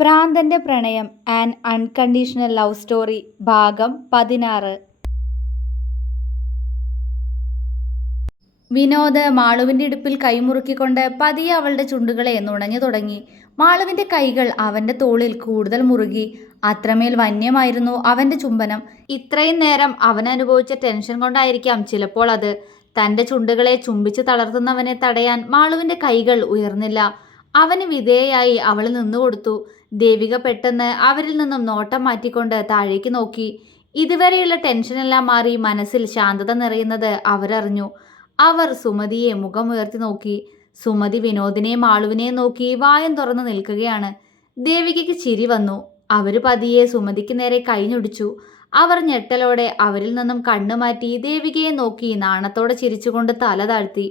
ഭ്രാന്തന്റെ പ്രണയം and unconditional love story ഭാഗം പതിനാറ്. വിനോദ് മാളുവിന്റെ ഇടുപ്പിൽ കൈമുറുക്കിക്കൊണ്ട് പതിയെ അവളുടെ ചുണ്ടുകളെ നുണഞ്ഞു തുടങ്ങി. മാളുവിന്റെ കൈകൾ അവന്റെ തോളിൽ കൂടുതൽ മുറുകി. അത്രമേൽ വന്യമായിരുന്നു അവന്റെ ചുംബനം. ഇത്രയും നേരം അവൻ അനുഭവിച്ച ടെൻഷൻ കൊണ്ടായിരിക്കാം ചിലപ്പോൾ അത്. തന്റെ ചുണ്ടുകളെ ചുംബിച്ച് തളർത്തുന്നവനെ തടയാൻ മാളുവിന്റെ കൈകൾ ഉയർന്നില്ല. അവന് വിധേയായി അവൾ നിന്നുകൊടുത്തു. ദേവിക പെട്ടെന്ന് അവരിൽ നിന്നും നോട്ടം മാറ്റിക്കൊണ്ട് താഴേക്ക് നോക്കി. ഇതുവരെയുള്ള ടെൻഷനെല്ലാം മാറി മനസ്സിൽ ശാന്തത നിറയുന്നത് അവരറിഞ്ഞു. അവർ സുമതിയെ മുഖം ഉയർത്തി നോക്കി. സുമതി വിനോദിനെയും ആളുവിനെയും നോക്കി വായം തുറന്നു നിൽക്കുകയാണ്. ദേവികയ്ക്ക് ചിരി വന്നു. അവർ പതിയെ സുമതിക്ക് നേരെ കൈഞ്ഞൊടിച്ചു. അവർ ഞെട്ടലോടെ അവരിൽ നിന്നും കണ്ണുമാറ്റി ദേവികയെ നോക്കി നാണത്തോടെ ചിരിച്ചുകൊണ്ട് തല താഴ്ത്തി.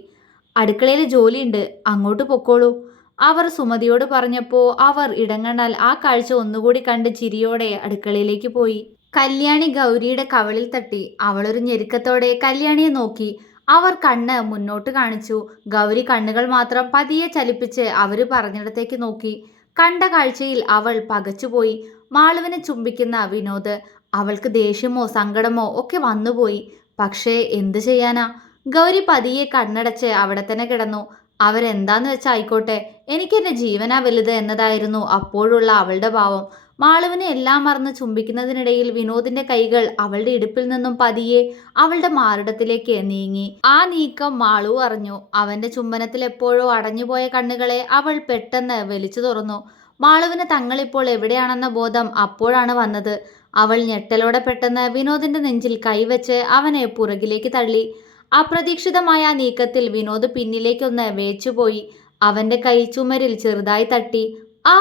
അടുക്കളയിൽ ജോലിയുണ്ട്. അങ്ങോട്ട് പൊക്കോളൂ. അവർ സുമതിയോട് പറഞ്ഞപ്പോൾ അവർ ഇടങ്ങണ്ടാൽ ആ കാഴ്ച ഒന്നുകൂടി കണ്ട് ചിരിയോടെ അടുക്കളയിലേക്ക് പോയി. കല്യാണി ഗൗരിയുടെ കവളിൽ തട്ടി അവളൊരു ഞെരുക്കത്തോടെ കല്യാണിയെ നോക്കി. അവർ കണ്ണ് മുന്നോട്ട് കാണിച്ചു. ഗൗരി കണ്ണുകൾ മാത്രം പതിയെ ചലിപ്പിച്ച് അവർ പറഞ്ഞിടത്തേക്ക് നോക്കി. കണ്ട കാഴ്ചയിൽ അവൾ പകച്ചുപോയി. മാളുവിനെ ചുംബിക്കുന്ന വിനോദ് അവൾക്ക് ദേഷ്യമോ സങ്കടമോ ഒക്കെ വന്നുപോയി. പക്ഷേ എന്തു ചെയ്യാനാ? ഗൗരി പതിയെ കണ്ണടച്ച് അവിടെ തന്നെ കിടന്നു. അവരെന്താന്ന് വെച്ചാൽ എനിക്കെന്റെ ജീവനാ വലുത് എന്നതായിരുന്നു അപ്പോഴുള്ള അവളുടെ ഭാവം. മാളുവിനെ എല്ലാം മറന്ന് ചുംബിക്കുന്നതിനിടയിൽ വിനോദിന്റെ കൈകൾ അവളുടെ ഇടുപ്പിൽ നിന്നും പതിയെ അവളുടെ മാറിടത്തിലേക്ക് നീങ്ങി. ആ നീക്കം മാളു അറിഞ്ഞു. അവന്റെ ചുംബനത്തിൽ എപ്പോഴോ അടഞ്ഞുപോയ കണ്ണുകളെ അവൾ പെട്ടെന്ന് വലിച്ചു തുറന്നു. മാളുവിന് തങ്ങളിപ്പോൾ എവിടെയാണെന്ന ബോധം അപ്പോഴാണ് വന്നത്. അവൾ ഞെട്ടലോടെ പെട്ടെന്ന് വിനോദിന്റെ നെഞ്ചിൽ കൈവച്ച് അവനെ പുറകിലേക്ക് തള്ളി. അപ്രതീക്ഷിതമായ നീക്കത്തിൽ വിനോദ് പിന്നിലേക്കൊന്ന് വേച്ചുപോയി. അവന്റെ കൈ ചുമരിൽ ചെറുതായി തട്ടി. ആ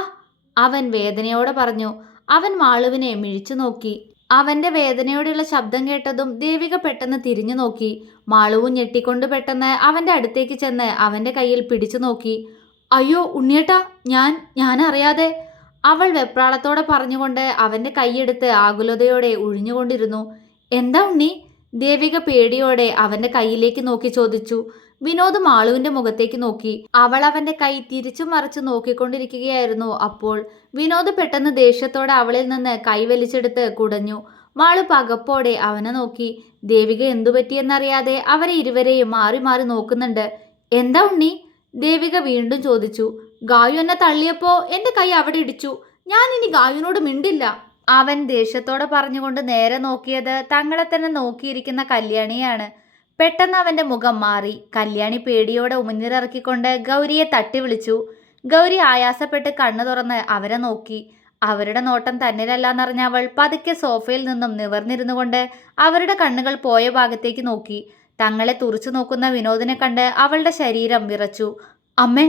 അവൻ വേദനയോടെ പറഞ്ഞു. അവൻ മാളുവിനെ മിഴിച്ചു നോക്കി. അവന്റെ വേദനയോടെയുള്ള ശബ്ദം കേട്ടതും ദേവിക പെട്ടെന്ന് തിരിഞ്ഞു നോക്കി. മാളുവും ഞെട്ടിക്കൊണ്ട് പെട്ടെന്ന് അവന്റെ അടുത്തേക്ക് ചെന്ന് അവന്റെ കയ്യിൽ പിടിച്ചു നോക്കി. അയ്യോ ഉണ്ണിയേട്ടാ ഞാൻ ഞാൻ അറിയാതെ അവൾ വെപ്രാളത്തോടെ പറഞ്ഞുകൊണ്ട് അവന്റെ കൈയെടുത്ത് ആകുലതയോടെ ഒഴിഞ്ഞുകൊണ്ടിരുന്നു എന്താ ഉണ്ണി? ദേവിക പേടിയോടെ അവന്റെ കയ്യിലേക്ക് നോക്കി ചോദിച്ചു. വിനോദ് മാളുവിന്റെ മുഖത്തേക്ക് നോക്കി. അവൾ അവന്റെ കൈ തിരിച്ചു മറിച്ചു നോക്കിക്കൊണ്ടിരിക്കുകയായിരുന്നു. അപ്പോൾ വിനോദ് പെട്ടെന്ന് ദേഷ്യത്തോടെ അവളിൽ നിന്ന് കൈ വലിച്ചെടുത്ത് കുടഞ്ഞു. മാളു പകപ്പോടെ അവനെ നോക്കി. ദേവിക എന്തു പറ്റിയെന്നറിയാതെ അവരെ ഇരുവരെയും മാറി മാറി നോക്കുന്നുണ്ട്. എന്താ ഉണ്ണി? ദേവിക വീണ്ടും ചോദിച്ചു. ഗായു എന്നെ തള്ളിയപ്പോ എന്റെ കൈ അവിടെ ഇടിച്ചു. ഞാൻ ഇനി ഗായുവിനോട് മിണ്ടില്ല. അവൻ ദേഷ്യത്തോടെ പറഞ്ഞുകൊണ്ട് നേരെ നോക്കിയത് തങ്ങളെ തന്നെ നോക്കിയിരിക്കുന്ന കല്യാണിയാണ്. പെട്ടെന്ന് അവന്റെ മുഖം മാറി. കല്യാണി പേടിയോടെ ഉമിനീറിറക്കിക്കൊണ്ട് ഗൗരിയെ തട്ടി വിളിച്ചു ഗൗരി ആയാസപ്പെട്ട് കണ്ണു തുറന്ന് അവരെ നോക്കി. അവരുടെ നോട്ടം തന്നിലല്ലാന്നറിഞ്ഞ അവൾ പതുക്കെ സോഫയിൽ നിന്നും നിവർന്നിരുന്നു കൊണ്ട് അവരുടെ കണ്ണുകൾ പോയ ഭാഗത്തേക്ക് നോക്കി. തങ്ങളെ തുറച്ചു നോക്കുന്ന വിനോദിനെ കണ്ട് അവളുടെ ശരീരം വിറച്ചു. അമ്മേ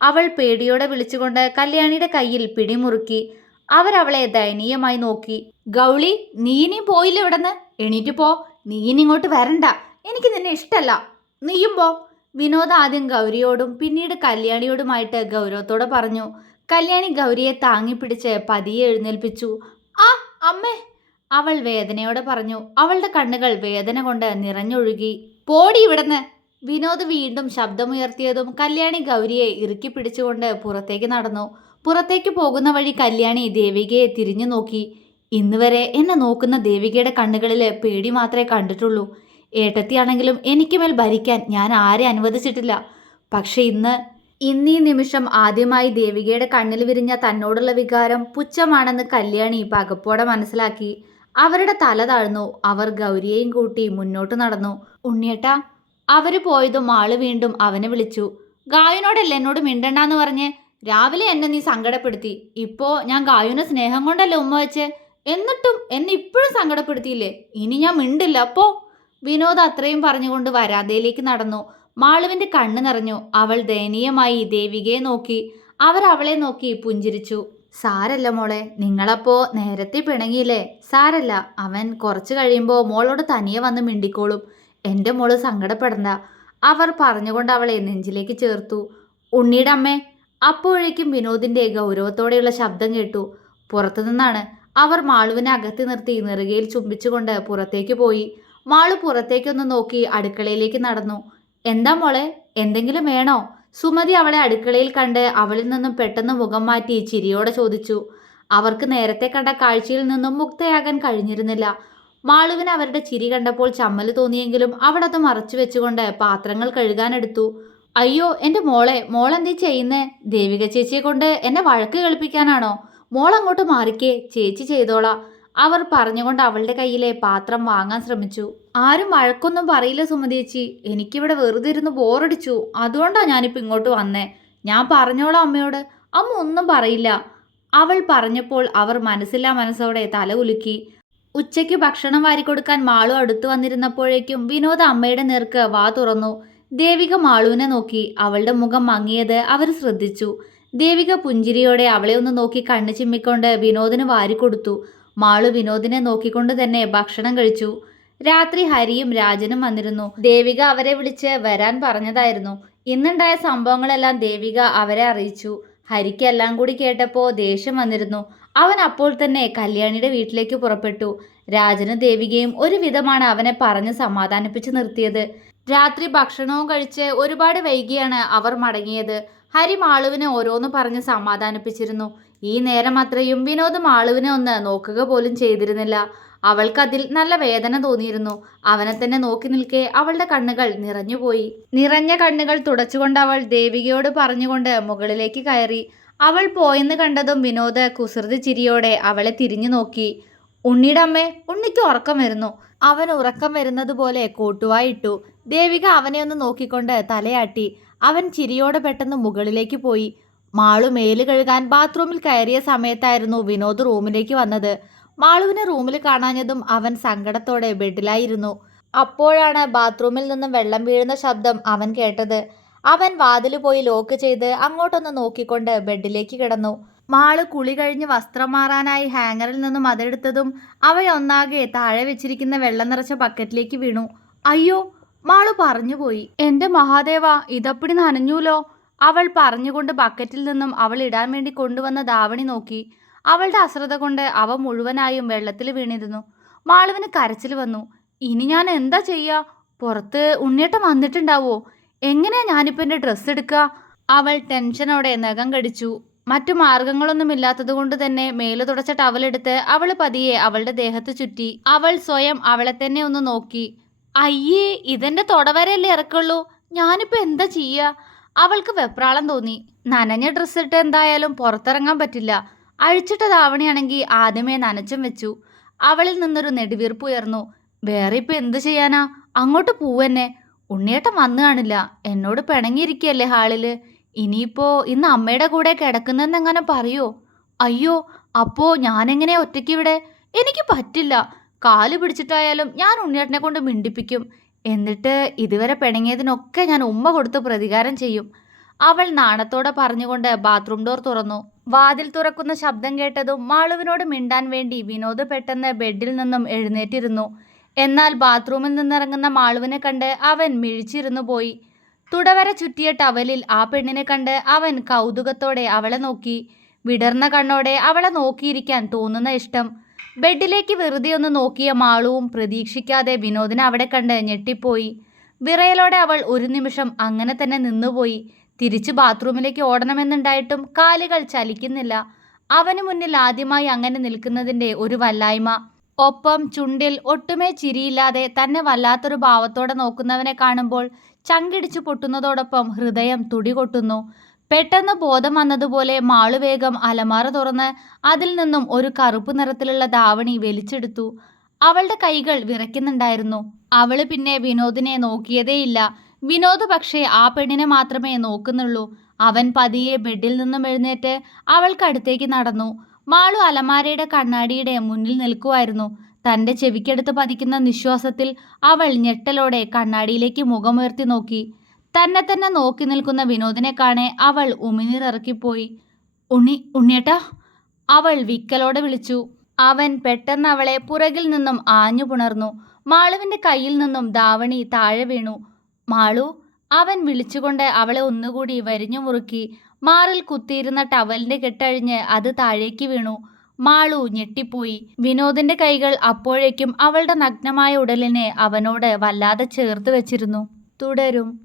അവൾ പേടിയോടെ വിളിച്ചുകൊണ്ട് കല്യാണിയുടെ കയ്യിൽ പിടിമുറുക്കി. അവരവളെ ദയനീയമായി നോക്കി. ഗൗളി നീ ഇനി പോയില്ല ഇവിടുന്ന്? എണീറ്റ് പോ. നീ ഇനി ഇങ്ങോട്ട് വരണ്ട. എനിക്ക് നിന്നെ ഇഷ്ടല്ല. നീയും പോ വിനോദ് ആദ്യം ഗൗരിയോടും പിന്നീട് കല്യാണിയോടുമായിട്ട് ഗൗരവത്തോടെ പറഞ്ഞു. കല്യാണി ഗൗരിയെ താങ്ങിപ്പിടിച്ച് പതിയെ എഴുന്നേൽപ്പിച്ചു. ആ അമ്മേ അവൾ വേദനയോടെ പറഞ്ഞു. അവളുടെ കണ്ണുകൾ വേദന കൊണ്ട് നിറഞ്ഞൊഴുകി. പോടി ഇവിടുന്ന്. വിനോദ് വീണ്ടും ശബ്ദമുയർത്തിയതും കല്യാണി ഗൗരിയെ ഇറുക്കി പിടിച്ചുകൊണ്ട് പുറത്തേക്ക് നടന്നു. പുറത്തേക്ക് പോകുന്ന വഴി കല്യാണി ദേവികയെ തിരിഞ്ഞു നോക്കി ഇന്നുവരെ എന്നെ നോക്കുന്ന ദേവികയുടെ കണ്ണുകളിൽ പേടി മാത്രമേ കണ്ടിട്ടുള്ളൂ. ഏട്ടത്തിയാണെങ്കിലും എനിക്ക് മേൽ ഭരിക്കാൻ ഞാൻ ആരെ അനുവദിച്ചിട്ടില്ല. പക്ഷെ ഇന്ന് ഇന്നീ നിമിഷം ആദ്യമായി ദേവികയുടെ കണ്ണിൽ വിരിഞ്ഞ തന്നോടുള്ള വികാരം പുച്ഛമാണെന്ന് കല്യാണി പകപ്പോടെ മനസ്സിലാക്കി. അവരുടെ തല താഴ്ന്നു. അവർ ഗൗരിയെയും കൂട്ടി മുന്നോട്ട് നടന്നു. ഉണ്ണിയേട്ട അവർ പോയതും ആൾ വീണ്ടും അവനെ വിളിച്ചു. ഗായുനോടല്ല എന്നോട് മിണ്ടണ്ടെന്ന് പറഞ്ഞ്? രാവിലെ എന്നെ നീ സങ്കടപ്പെടുത്തി. ഇപ്പോ ഞാൻ ഗായുവിനെ സ്നേഹം കൊണ്ടല്ലേ ഉമ്മ വെച്ച്? എന്നിട്ടും എന്നെ ഇപ്പോഴും സങ്കടപ്പെടുത്തിയില്ലേ? ഇനി ഞാൻ മിണ്ടില്ല. അപ്പോ വിനോദ് അത്രയും പറഞ്ഞുകൊണ്ട് വരാന്തയിലേക്ക് നടന്നു. മാളുവിന്റെ കണ്ണ് നിറഞ്ഞു. അവൾ ദയനീയമായി ദേവികയെ നോക്കി. അവർ അവളെ നോക്കി പുഞ്ചിരിച്ചു. സാരല്ല മോളെ നിങ്ങളപ്പോ നേരത്തെ പിണങ്ങിയില്ലേ? സാരല്ല അവൻ കുറച്ചു കഴിയുമ്പോൾ മോളോട് തനിയെ വന്ന് മിണ്ടിക്കോളും. എന്റെ മോൾ സങ്കടപ്പെടണ്ട. അവർ പറഞ്ഞുകൊണ്ട് അവളെ നെഞ്ചിലേക്ക് ചേർത്തു. ഉണ്ണിയുടെ അമ്മേ അപ്പോഴേക്കും വിനോദിന്റെ ഗൗരവത്തോടെയുള്ള ശബ്ദം കേട്ടു. പുറത്തുനിന്നാണ്. അവർ മാളുവിനെ അകത്തി നിർത്തി നെറുകയിൽ ചുംബിച്ചുകൊണ്ട് പുറത്തേക്ക് പോയി. മാളു പുറത്തേക്കൊന്ന് നോക്കി അടുക്കളയിലേക്ക് നടന്നു. എന്താ മോളെ എന്തെങ്കിലും വേണോ? സുമതി അവളെ അടുക്കളയിൽ കണ്ട് അവളിൽ നിന്നും പെട്ടെന്ന് മുഖം മാറ്റി ചിരിയോടെ ചോദിച്ചു. അവർക്ക് നേരത്തെ കണ്ട കാഴ്ചയിൽ നിന്നും മുക്തയാകാൻ കഴിഞ്ഞിരുന്നില്ല. മാളുവിന് അവരുടെ ചിരി കണ്ടപ്പോൾ ചമ്മൽ തോന്നിയെങ്കിലും അവളത് മറച്ചു വെച്ചുകൊണ്ട് പാത്രങ്ങൾ കഴുകാനെടുത്തു. അയ്യോ എന്റെ മോളെ മോളെന്തീ ചെയ്യുന്നേ? ദേവിക ചേച്ചിയെ കൊണ്ട് എന്നെ വഴക്ക് കേൾപ്പിക്കാനാണോ? മോൾ അങ്ങോട്ട് മാറിക്കേ ചേച്ചി ചെയ്തോളാം. അവർ പറഞ്ഞുകൊണ്ട് അവളുടെ കയ്യിലെ പാത്രം വാങ്ങാൻ ശ്രമിച്ചു. ആരും വഴക്കൊന്നും പറയില്ല സുമതിയേച്ചി എനിക്കിവിടെ വെറുതെ ഇരുന്ന് ബോറടിച്ചു. അതുകൊണ്ടാണ് ഞാനിപ്പോൾ ഇങ്ങോട്ട് വന്നേ. ഞാൻ പറഞ്ഞോളാം അമ്മയോട്. അമ്മ ഒന്നും പറയില്ല. അവൾ പറഞ്ഞപ്പോൾ അവർ മനസ്സില്ലാ മനസ്സോടെ തല ഉലുക്കി ഉച്ചയ്ക്ക് ഭക്ഷണം വാരിക്കൊടുക്കാൻ മാളു അടുത്തു വന്നിരുന്നപ്പോഴേക്കും വിനോദ അമ്മയുടെ നേർക്ക് വാ തുറന്നു. ദേവിക മാളുവിനെ നോക്കി. അവളുടെ മുഖം മങ്ങിയത് അവർ ശ്രദ്ധിച്ചു. ദേവിക പുഞ്ചിരിയോടെ അവളെ ഒന്ന് നോക്കി കണ്ണു ചിമ്മിക്കൊണ്ട് വിനോദിന് വാരിക്കൊടുത്തു. മാളു വിനോദിനെ നോക്കിക്കൊണ്ട് തന്നെ ഭക്ഷണം കഴിച്ചു. രാത്രി ഹരിയും രാജനും വന്നിരുന്നു. ദേവിക അവരെ വിളിച്ച് വരാൻ പറഞ്ഞതായിരുന്നു. ഇന്നുണ്ടായ സംഭവങ്ങളെല്ലാം ദേവിക അവരെ അറിയിച്ചു. ഹരിക്ക് എല്ലാം കൂടി കേട്ടപ്പോൾ ദേഷ്യം വന്നിരുന്നു. അവൻ അപ്പോൾ തന്നെ കല്യാണിയുടെ വീട്ടിലേക്ക് പുറപ്പെട്ടു. രാജനും ദേവികയും ഒരു വിധമാണ് അവനെ പറഞ്ഞ് സമാധാനിപ്പിച്ച് നിർത്തിയത്. രാത്രി ഭക്ഷണവും കഴിച്ച് ഒരുപാട് വൈകിയാണ് അവർ മടങ്ങിയത്. ഹരി മാളുവിനെ ഓരോന്ന് പറഞ്ഞ് സമാധാനിപ്പിച്ചിരുന്നു. ഈ നേരം അത്രയും വിനോദ് മാളുവിനെ ഒന്ന് നോക്കുക പോലും ചെയ്തിരുന്നില്ല. അവൾക്കതിൽ നല്ല വേദന തോന്നിയിരുന്നു. അവനെ തന്നെ നോക്കി നിൽക്കെ അവളുടെ കണ്ണുകൾ നിറഞ്ഞുപോയി. നിറഞ്ഞ കണ്ണുകൾ തുടച്ചുകൊണ്ട് അവൾ ദേവികയോട് പറഞ്ഞുകൊണ്ട് മുകളിലേക്ക് കയറി. അവൾ പോയെന്ന് കണ്ടതും വിനോദ് കുസൃതി ചിരിയോടെ അവളെ തിരിഞ്ഞു നോക്കി. ഉണ്ണിയുടെ അമ്മേ ഉണ്ണിക്ക് ഉറക്കം വരുന്നു. അവൻ ഉറക്കം വരുന്നത് പോലെ കോട്ടുവായിട്ടു ദേവിക അവനെ ഒന്ന് നോക്കിക്കൊണ്ട് തലയാട്ടി. അവൻ ചിരിയോടെ പെട്ടെന്ന് മുകളിലേക്ക് പോയി. മാളു മേൽ കഴുകാൻ ബാത്റൂമിൽ കയറിയ സമയത്തായിരുന്നു വിനോദ് റൂമിലേക്ക് വന്നത്. മാളുവിനെ റൂമിൽ കാണാഞ്ഞതും അവൻ സങ്കടത്തോടെ ബെഡിലായിരുന്നു. അപ്പോഴാണ് ബാത്റൂമിൽ നിന്നും വെള്ളം വീഴുന്ന ശബ്ദം അവൻ കേട്ടത്. അവൻ വാതിൽ പോയി ലോക്ക് ചെയ്ത് അങ്ങോട്ടൊന്ന് നോക്കിക്കൊണ്ട് ബെഡിലേക്ക് കിടന്നു. മാൾ കുളി കഴിഞ്ഞ് വസ്ത്രം മാറാനായി ഹാങ്ങറിൽ നിന്നും അതെടുത്തതും അവയൊന്നാകെ താഴെ വെച്ചിരിക്കുന്ന വെള്ളം നിറച്ച ബക്കറ്റിലേക്ക് വീണു. അയ്യോ മാളു പറഞ്ഞുപോയി. എന്റെ മഹാദേവ ഇതപ്പടി നനഞ്ഞൂലോ? അവൾ പറഞ്ഞുകൊണ്ട് ബക്കറ്റിൽ നിന്നും അവൾ ഇടാൻ വേണ്ടി കൊണ്ടുവന്ന ദാവണി നോക്കി. അവളുടെ അശ്രദ്ധ കൊണ്ട് അവ മുഴുവനായും വെള്ളത്തിൽ വീണിരുന്നു. മാളുവിന് കരച്ചിൽ വന്നു. ഇനി ഞാൻ എന്താ ചെയ്യാ? പുറത്ത് ഉണ്ണിയേട്ടം വന്നിട്ടുണ്ടാവോ? എങ്ങനെയാ ഞാനിപ്പോൾ എന്റെ ഡ്രസ്സ് എടുക്കുക അവൾ ടെൻഷനോടെ നഖം കടിച്ചു. മറ്റു മാർഗങ്ങളൊന്നുമില്ലാത്തത് കൊണ്ട് തന്നെ മേൽ തുടച്ച ടവലെടുത്ത് അവൾ പതിയെ അവളുടെ ദേഹത്ത് ചുറ്റി. അവൾ സ്വയം അവളെ തന്നെ ഒന്ന് നോക്കി. അയ്യേ ഇതെന്റെ തൊടവരല്ലേ ഇറക്കുള്ളൂ? ഞാനിപ്പോ എന്താ ചെയ്യാ? അവൾക്ക് വെപ്രാളം തോന്നി. നനഞ്ഞ ഡ്രസ്സ് ഇട്ട് എന്തായാലും പുറത്തിറങ്ങാൻ പറ്റില്ല. അഴിച്ചിട്ട ധാവണിയാണെങ്കിൽ ആദ്യമേ നനച്ചും വെച്ചു. അവളിൽ നിന്നൊരു നെടുവീർപ്പ് ഉയർന്നു. വേറെ ഇപ്പൊ എന്ത് ചെയ്യാനാ? അങ്ങോട്ട് പോവെന്നെ ഉണ്ണിയേട്ടൻ വന്നു കാണില്ല. എന്നോട് പിണങ്ങിയിരിക്കുകയല്ലേ ഹാളിൽ. ഇനിയിപ്പോ ഇന്ന് അമ്മയുടെ കൂടെ കിടക്കുന്നെന്നെങ്ങനെ പറയോ? അയ്യോ അപ്പോ ഞാനെങ്ങനെ ഒറ്റയ്ക്ക് ഇവിടെ? എനിക്ക് പറ്റില്ല. കാൽ പിടിച്ചിട്ടായാലും ഞാൻ ഉണ്ണിയേട്ടനെ കൊണ്ട് മിണ്ടിപ്പിക്കും. എന്നിട്ട് ഇതുവരെ പിണങ്ങിയതിനൊക്കെ ഞാൻ ഉമ്മ കൊടുത്ത് പ്രതികാരം ചെയ്യും. അവൾ നാണത്തോടെ പറഞ്ഞുകൊണ്ട് ബാത്റൂം ഡോർ തുറന്നു. വാതിൽ തുറക്കുന്ന ശബ്ദം കേട്ടതും മാളുവിനോട് മിണ്ടാൻ വേണ്ടി വിനോദ് പെട്ടെന്ന് ബെഡിൽ നിന്നും എഴുന്നേറ്റിരുന്നു. എന്നാൽ ബാത്റൂമിൽ നിന്നിറങ്ങുന്ന മാളുവിനെ കണ്ട് അവൻ മിഴിച്ചിരുന്നു പോയി. തുടവരെ ചുറ്റിയ ടവലിൽ ആ പെണ്ണിനെ കണ്ട് അവൻ കൗതുകത്തോടെ അവളെ നോക്കി. വിടർന്ന കണ്ണോടെ അവളെ നോക്കിയിരിക്കാൻ തോന്നുന്ന ഇഷ്ടം. ബെഡിലേക്ക് വെറുതെ ഒന്ന് നോക്കിയ മാളുവും പ്രതീക്ഷിക്കാതെ വിനോദിനെ അവിടെ കണ്ട് ഞെട്ടിപ്പോയി. വിറയലോടെ അവൾ ഒരു നിമിഷം അങ്ങനെ തന്നെ നിന്നുപോയി. തിരിച്ച് ബാത്റൂമിലേക്ക് ഓടണമെന്നുണ്ടായിട്ടും കാലുകൾ ചലിക്കുന്നില്ല. അവന് മുന്നിൽ ആദ്യമായി അങ്ങനെ നിൽക്കുന്നതിന്റെ ഒരു വല്ലായ്മ. ഒപ്പം ചുണ്ടിൽ ഒട്ടുമേ ചിരിയില്ലാതെ തന്നെ വല്ലാത്തൊരു ഭാവത്തോടെ നോക്കുന്നവനെ കാണുമ്പോൾ ചങ്കിടിച്ചു പൊട്ടുന്നതോടൊപ്പം ഹൃദയം തുടികൊട്ടുന്നു. പെട്ടെന്ന് ബോധം വന്നതുപോലെ മാളു വേഗം അലമാറ തുറന്ന് അതിൽ നിന്നും ഒരു കറുപ്പ് നിറത്തിലുള്ള ദാവണി വലിച്ചെടുത്തു. അവളുടെ കൈകൾ വിറയ്ക്കുന്നുണ്ടായിരുന്നു. അവൾ പിന്നെ വിനോദിനെ നോക്കിയതേയില്ല. വിനോദ് പക്ഷേ ആ പെണ്ണിനെ മാത്രമേ നോക്കുന്നുള്ളൂ. അവൻ പതിയെ ബെഡിൽ നിന്നും എഴുന്നേറ്റ് അവൾക്കടുത്തേക്ക് നടന്നു. മാളു അലമാരയുടെ കണ്ണാടിയുടെ മുന്നിൽ നിൽക്കുമായിരുന്നു തന്റെ ചെവിക്കടുത്ത് പതിക്കുന്ന നിശ്വാസത്തിൽ അവൾ ഞെട്ടലോടെ കണ്ണാടിയിലേക്ക് മുഖമുയർത്തി നോക്കി. തന്നെ തന്നെ നോക്കി നിൽക്കുന്ന വിനോദിനെ കാണെ അവൾ ഉമിനീറിറക്കിപ്പോയി ഉണ്ണി ഉണ്ണിയേട്ടാ അവൾ വിക്കലോടെ വിളിച്ചു. അവൻ പെട്ടെന്ന് അവളെ പുറകിൽ നിന്നും ആഞ്ഞു പുണർന്നു. മാളുവിന്റെ കയ്യിൽ നിന്നും ദാവണി താഴെ വീണു. മാളു അവൻ വിളിച്ചുകൊണ്ട് അവളെ ഒന്നുകൂടി വരിഞ്ഞു മുറുക്കി. മാറിൽ കുത്തിയിരുന്ന ടവലിന്റെ കെട്ടഴിഞ്ഞ് അത് താഴേക്ക് വീണു. മാളു ഞെട്ടിപ്പോയി. വിനോദിന്റെ കൈകൾ അപ്പോഴേക്കും അവളുടെ നഗ്നമായ ഉടലിനെ അവനോട് വല്ലാതെ ചേർത്ത് വെച്ചിരുന്നു. തുടരും.